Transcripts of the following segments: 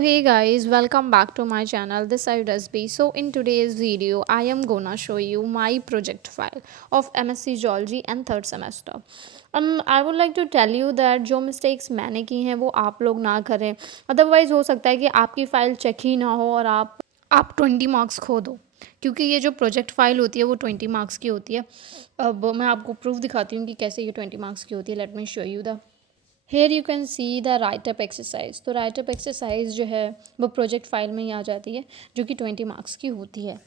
hey guys, welcome back to my channel. This is Rasbi. So in today's video, I am gonna show you my project file of MSc Geology and third semester. I would like to tell you that जो mistakes मैंने की हैं वो आप लोग ना करें. Otherwise हो सकता है कि आपकी फ़ाइल चेक ही ना हो और आप 20 मार्क्स खो दो, क्योंकि ये जो प्रोजेक्ट फ़ाइल होती है वो 20 मार्क्स की होती है. अब मैं आपको प्रूफ दिखाती हूँ कि कैसे ये 20 मार्क्स की होती है. Let me show you the here you can see the write up exercise. तो राइट अप एक्सरसाइज जो है वो प्रोजेक्ट फाइल में ही आ जाती है, जो कि 20 मार्क्स की होती है.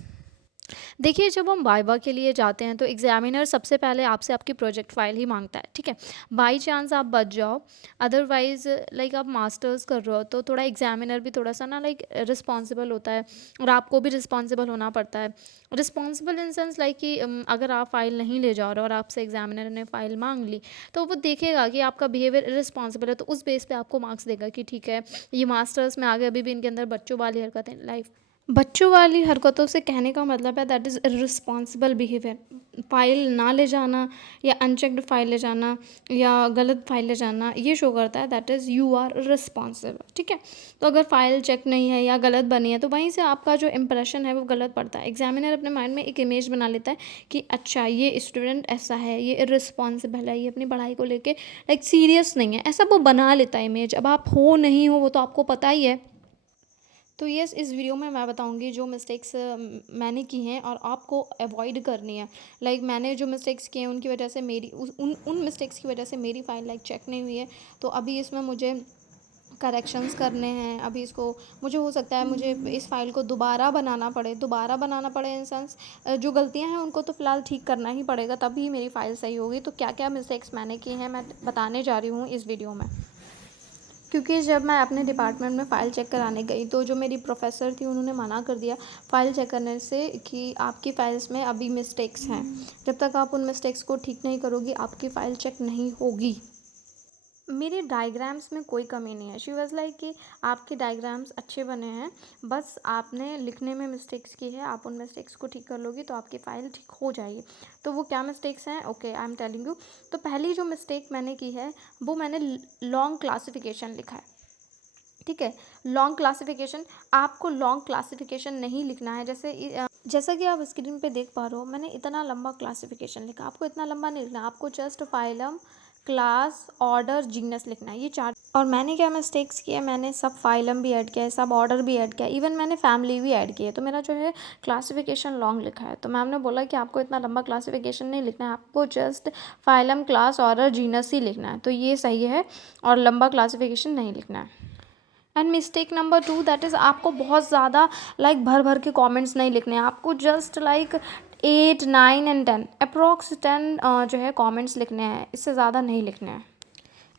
देखिए, जब हम वाइवा के लिए जाते हैं तो एग्जामिनर सबसे पहले आपसे आपकी प्रोजेक्ट फाइल ही मांगता है. ठीक है, बाई चांस आप बच जाओ, अदरवाइज लाइक आप मास्टर्स कर रहे हो तो थोड़ा एग्जामिनर भी थोड़ा सा ना लाइक रिस्पॉन्सिबल होता है और आपको भी रिस्पॉन्सिबल होना पड़ता है. रिस्पॉन्सिबल इन सेंस लाइक कि अगर आप फाइल नहीं ले जा रहे हो और आपसे एग्जामिनर ने फ़ाइल मांग ली तो वो देखेगा कि आपका बिहेवियर रिस्पॉन्सिबल है, तो उस बेस पे आपको मार्क्स देगा कि ठीक है, ये मास्टर्स में आगे, अभी भी इनके अंदर बच्चों वाली हरकतें लाइफ बच्चों वाली हरकतों से कहने का मतलब है that is irresponsible behaviour. File ना ले जाना या अनचेक्ड फ़ाइल ले जाना या गलत फ़ाइल ले जाना ये शो करता है that is you are responsible. ठीक है, तो अगर फ़ाइल चेक नहीं है या गलत बनी है तो वहीं से आपका जो इंप्रेशन है वो गलत पड़ता है. एग्जामिनर अपने माइंड में एक इमेज बना लेता है कि अच्छा, ये स्टूडेंट ऐसा है, ये इर्रिस्पॉन्सिबल है, ये अपनी पढ़ाई को लेके लाइक सीरियस नहीं है, ऐसा वो बना लेता है इमेज. अब आप हो नहीं हो वो तो आपको पता ही है. तो यस, इस वीडियो में मैं बताऊंगी जो मिस्टेक्स मैंने की हैं और आपको अवॉइड करनी है. लाइक मैंने जो मिस्टेक्स किए हैं उनकी वजह से मेरी उन मिस्टेक्स की वजह से मेरी फ़ाइल लाइक चेक नहीं हुई है. तो अभी इसमें मुझे करेक्शंस करने हैं. अभी इसको मुझे हो सकता है मुझे इस फ़ाइल को दोबारा बनाना पड़े इन सेंस जो गलतियां हैं उनको तो फ़िलहाल ठीक करना ही पड़ेगा, तभी मेरी फ़ाइल सही होगी. तो क्या क्या मिस्टेक्स मैंने की हैं मैं बताने जा रही हूँ इस वीडियो में. क्योंकि जब मैं अपने डिपार्टमेंट में फ़ाइल चेक कराने गई तो जो मेरी प्रोफ़ेसर थी उन्होंने मना कर दिया फ़ाइल चेक करने से कि आपकी फ़ाइल्स में अभी मिस्टेक्स हैं. जब तक आप उन मिस्टेक्स को ठीक नहीं करोगी आपकी फ़ाइल चेक नहीं होगी. मेरे डायग्राम्स में कोई कमी नहीं है. शी वाज़ लाइक कि आपके डायग्राम्स अच्छे बने हैं, बस आपने लिखने में मिस्टेक्स की है, आप उन मिस्टेक्स को ठीक कर लोगी तो आपकी फ़ाइल ठीक हो जाएगी. तो वो क्या मिस्टेक्स हैं, okay I am telling you. तो पहली जो मिस्टेक मैंने की है वो मैंने लॉन्ग क्लासिफिकेशन लिखा है. ठीक है, लॉन्ग क्लासिफिकेशन, आपको लॉन्ग क्लासिफिकेशन नहीं लिखना है. जैसा कि आप स्क्रीन पे देख पा रहे हो मैंने इतना लंबा क्लासिफिकेशन लिखा. आपको इतना लंबा नहीं लिखना, आपको just phylum, class, order, genus लिखना है, ये चार. और मैंने क्या मिस्टेक्स किए, मैंने सब फाइलम भी ऐड किया है, सब ऑर्डर भी ऐड किया है, इवन मैंने फैमिली भी ऐड की है. तो मेरा जो है क्लासिफिकेशन लॉन्ग लिखा है. तो मैम ने बोला कि आपको इतना लंबा क्लासिफिकेशन नहीं लिखना है, आपको just phylum, class, order, genus ही लिखना है. तो ये सही है और लंबा क्लासिफिकेशन नहीं लिखना है. And mistake number 2 that is आपको बहुत ज़्यादा लाइक भर भर के कमेंट्स नहीं लिखने हैं. आपको जस्ट लाइक 8, 9 एंड 10 अप्रॉक्स 10 जो है कमेंट्स लिखने हैं, इससे ज़्यादा नहीं लिखने हैं.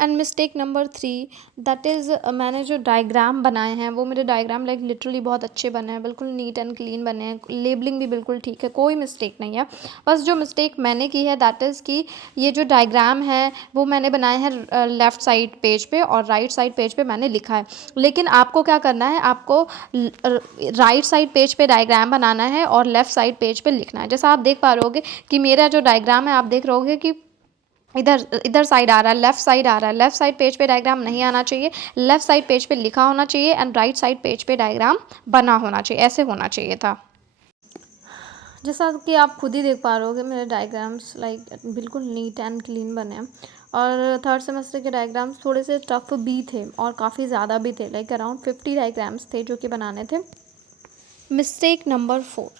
And mistake number 3 that is मैंने जो डायग्राम बनाए हैं वो मेरे डायग्राम लाइक लिटरली बहुत अच्छे बने हैं, बिल्कुल नीट एंड क्लीन बने हैं, लेबलिंग भी बिल्कुल ठीक है, कोई मिस्टेक नहीं है. बस जो मिस्टेक मैंने की है दैट इज़ कि ये जो डायग्राम है वो मैंने बनाए हैं लेफ़्ट साइड पेज पे और राइट साइड पेज पे मैंने लिखा है. लेकिन आपको क्या करना है, आपको राइट साइड पेज पे डायग्राम बनाना है और लेफ़्ट साइड पेज पे लिखना है. जैसा आप देख पा रहे होगे कि मेरा जो डायग्राम है आप देख रहे होगे कि इधर इधर साइड आ रहा है, लेफ़्ट साइड आ रहा है. लेफ़्ट साइड पेज पे डायग्राम नहीं आना चाहिए, लेफ़्ट साइड पेज पे लिखा होना चाहिए एंड राइट साइड पेज पे डायग्राम बना होना चाहिए, ऐसे होना चाहिए था. जैसा कि आप खुद ही देख पा रहे हो कि मेरे डायग्राम्स लाइक बिल्कुल नीट एंड क्लीन बने हैं. और थर्ड सेमेस्टर के डायग्राम्स थोड़े से टफ भी थे और काफ़ी ज़्यादा भी थे, लाइक अराउंड 50 डायग्राम्स थे जो कि बनाने थे. मिस्टेक नंबर 4,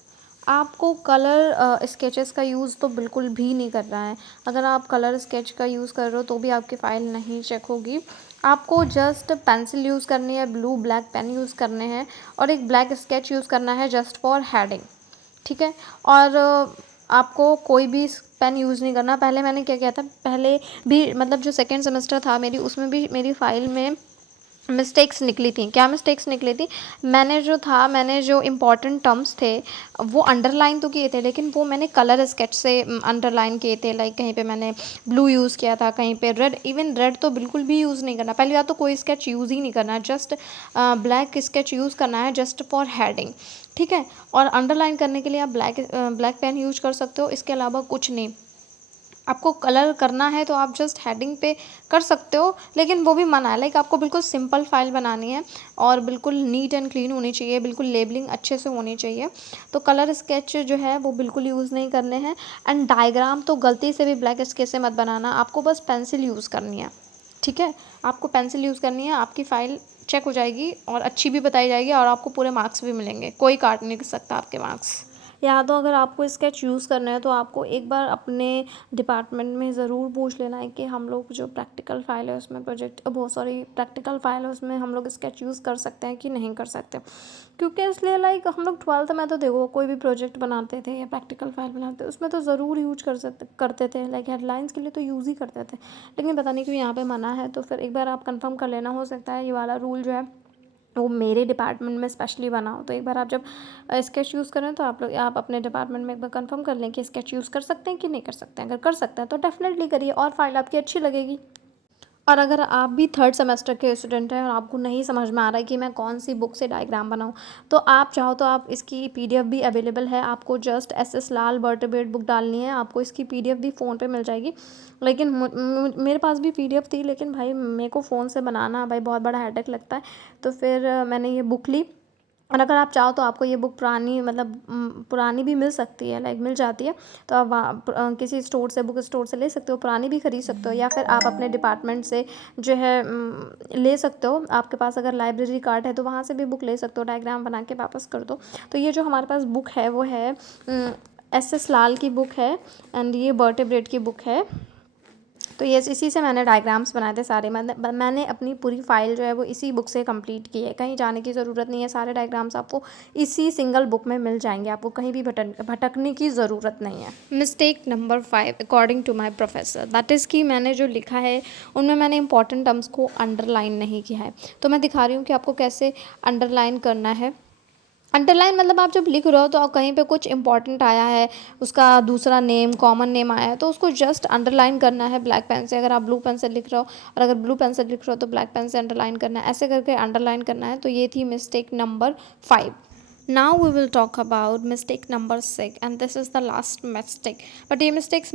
आपको कलर स्केचेस का यूज़ तो बिल्कुल भी नहीं करना है. अगर आप कलर स्केच का यूज़ कर रहे हो तो भी आपकी फ़ाइल नहीं चेक होगी. आपको जस्ट पेंसिल यूज़ करनी है, ब्लू ब्लैक पेन यूज़ करने हैं और एक ब्लैक स्केच यूज़ करना है जस्ट फॉर हेडिंग. ठीक है, और आपको कोई भी पेन यूज़ नहीं करना. पहले मैंने क्या किया था, पहले भी मतलब जो सेकेंड सेमेस्टर था मेरी, उसमें भी मेरी फ़ाइल में मिस्टेक्स निकली थी. क्या मिस्टेक्स निकली थी, मैंने जो इम्पॉर्टेंट टर्म्स थे वो अंडरलाइन तो किए थे लेकिन वो मैंने कलर स्केच से अंडरलाइन किए थे. लाइक कहीं पे मैंने ब्लू यूज़ किया था, कहीं पे रेड. इवन रेड तो बिल्कुल भी यूज़ नहीं करना. पहली बात तो कोई स्केच यूज़ ही नहीं करना है, जस्ट ब्लैक स्केच यूज़ करना है जस्ट फॉर हेडिंग. ठीक है, और अंडरलाइन करने के लिए आप ब्लैक पेन यूज कर सकते हो, इसके अलावा कुछ नहीं. आपको कलर करना है तो आप जस्ट हेडिंग पे कर सकते हो, लेकिन वो भी मना है। लाइक आपको बिल्कुल सिंपल फाइल बनानी है और बिल्कुल नीट एंड क्लीन होनी चाहिए, बिल्कुल लेबलिंग अच्छे से होनी चाहिए। तो कलर स्केच जो है वो बिल्कुल यूज़ नहीं करने हैं। एंड डायग्राम तो गलती से भी ब्लैक स्केच से मत बनाना, आपको बस पेंसिल यूज़ करनी है, ठीक है। आपको पेंसिल यूज़ करनी है, आपकी फ़ाइल चेक हो जाएगी और अच्छी भी बताई जाएगी और आपको पूरे मार्क्स भी मिलेंगे, कोई काट नहीं सकता आपके मार्क्स। या तो अगर आपको स्केच यूज़ करना है तो आपको एक बार अपने डिपार्टमेंट में ज़रूर पूछ लेना है कि हम लोग जो प्रैक्टिकल फ़ाइल है उसमें प्रैक्टिकल फ़ाइल है उसमें हम लोग स्केच यूज़ कर सकते हैं कि नहीं कर सकते। क्योंकि इसलिए लाइक हम लोग 12th में तो देखो कोई भी प्रोजेक्ट बनाते थे या प्रैक्टिकल फाइल बनाते थे उसमें तो ज़रूर यूज करते थे, लाइक हेडलाइंस के लिए तो यूज़ ही करते थे। लेकिन पता नहीं क्यों यहाँ पे मना है, तो फिर एक बार आप कंफर्म कर लेना, हो सकता है ये वाला रूल जो है वो मेरे डिपार्टमेंट में स्पेशली बना हो। तो एक बार आप जब स्केच यूज़ करें तो आप अपने डिपार्टमेंट में एक बार कंफर्म कर लें कि स्केच यूज़ कर सकते हैं कि नहीं कर सकते हैं। अगर कर सकते हैं तो डेफिनेटली करिए और फाइल आपकी अच्छी लगेगी। और अगर आप भी थर्ड सेमेस्टर के स्टूडेंट हैं और आपको नहीं समझ में आ रहा है कि मैं कौन सी बुक से डायग्राम बनाऊं, तो आप चाहो तो आप इसकी पीडीएफ भी अवेलेबल है। आपको जस्ट एस लाल वर्टिब्रेट बुक डालनी है, आपको इसकी पीडीएफ भी फ़ोन पे मिल जाएगी। लेकिन मेरे पास भी पीडीएफ थी, लेकिन भाई मेरे को फ़ोन से बनाना भाई बहुत बड़ा हेडेक लगता है। तो फिर मैंने ये बुक ली। और अगर आप चाहो तो आपको ये बुक पुरानी मतलब पुरानी भी मिल सकती है, लाइक मिल जाती है। तो आप किसी स्टोर से, बुक स्टोर से ले सकते हो, पुरानी भी खरीद सकते हो, या फिर आप अपने डिपार्टमेंट से जो है ले सकते हो। आपके पास अगर लाइब्रेरी कार्ड है तो वहाँ से भी बुक ले सकते हो, डायग्राम बना के वापस कर दो। तो ये जो हमारे पास बुक है वो है एस लाल की बुक है एंड ये वर्टिब्रेट की बुक है। तो ये इसी से मैंने डायग्राम्स बनाए थे सारे। मैंने अपनी पूरी फाइल जो है वो इसी बुक से कंप्लीट की है, कहीं जाने की ज़रूरत नहीं है। सारे डायग्राम्स आपको इसी सिंगल बुक में मिल जाएंगे, आपको कहीं भी भटकने की ज़रूरत नहीं है। Mistake number 5 according to my professor, that is कि मैंने जो लिखा है उनमें मैंने इंपॉर्टेंट टर्म्स को अंडरलाइन नहीं किया है। तो मैं दिखा रही हूँ कि आपको कैसे अंडरलाइन करना है। अंडरलाइन मतलब आप जब लिख रहे हो तो आप कहीं पे कुछ इंपॉर्टेंट आया है, उसका दूसरा नेम, कॉमन नेम आया है, तो उसको जस्ट अंडरलाइन करना है ब्लैक पेन से। अगर आप ब्लू पेन से लिख रहे हो और अगर ब्लू पेन से लिख रहे हो तो ब्लैक पेन से अंडरलाइन करना है, ऐसे करके अंडरलाइन करना है। तो ये थी mistake number 5। Now we will talk about mistake number 6 and this is the last mistake। But ये मिस्टेक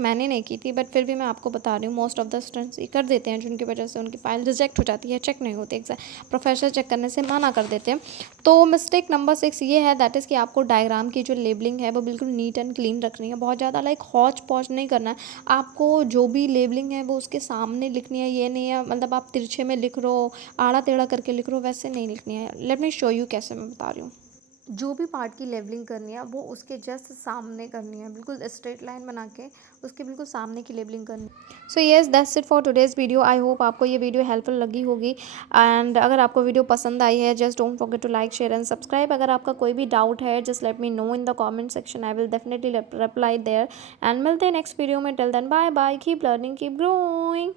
मैंने नहीं की थी, बट फिर भी मैं आपको बता रही हूँ। मोस्ट ऑफ द स्टूडेंट्स ये कर देते हैं, जिनकी वजह से उनकी फाइल रिजेक्ट हो जाती है, चेक नहीं होती, एग्जाम प्रोफेसर चेक करने से मना कर देते हैं। तो मिस्टेक नंबर 6 ये है, दैट इज़ कि आपको डायग्राम की जो लेबलिंग है वो बिल्कुल नीट एंड क्लीन रखनी है। बहुत ज़्यादा लाइक हौच पौच नहीं करना है। आपको जो भी लेबलिंग है वो उसके सामने लिखनी है, ये नहीं है मतलब आप तिरछे में लिख रहे हो, आड़ा टेढ़ा करके लिख रहे हो, वैसे नहीं लिखनी है। लेट मी शो यू कैसे मैं बता रही हूँ। जो भी पार्ट की लेवलिंग करनी है वो उसके जस्ट सामने करनी है, बिल्कुल स्ट्रेट लाइन बना के उसके बिल्कुल सामने की लेवलिंग करनी है। So yes, that's it for today's video. I hope आपको ये वीडियो हेल्पफुल लगी होगी। एंड अगर आपको वीडियो पसंद आई है, just don't forget to like, share and subscribe. अगर आपका कोई भी डाउट है just let me know in the comment section, I will definitely reply there. And मिलते हैं नेक्स्ट वीडियो में। Till then bye bye, keep learning, keep growing.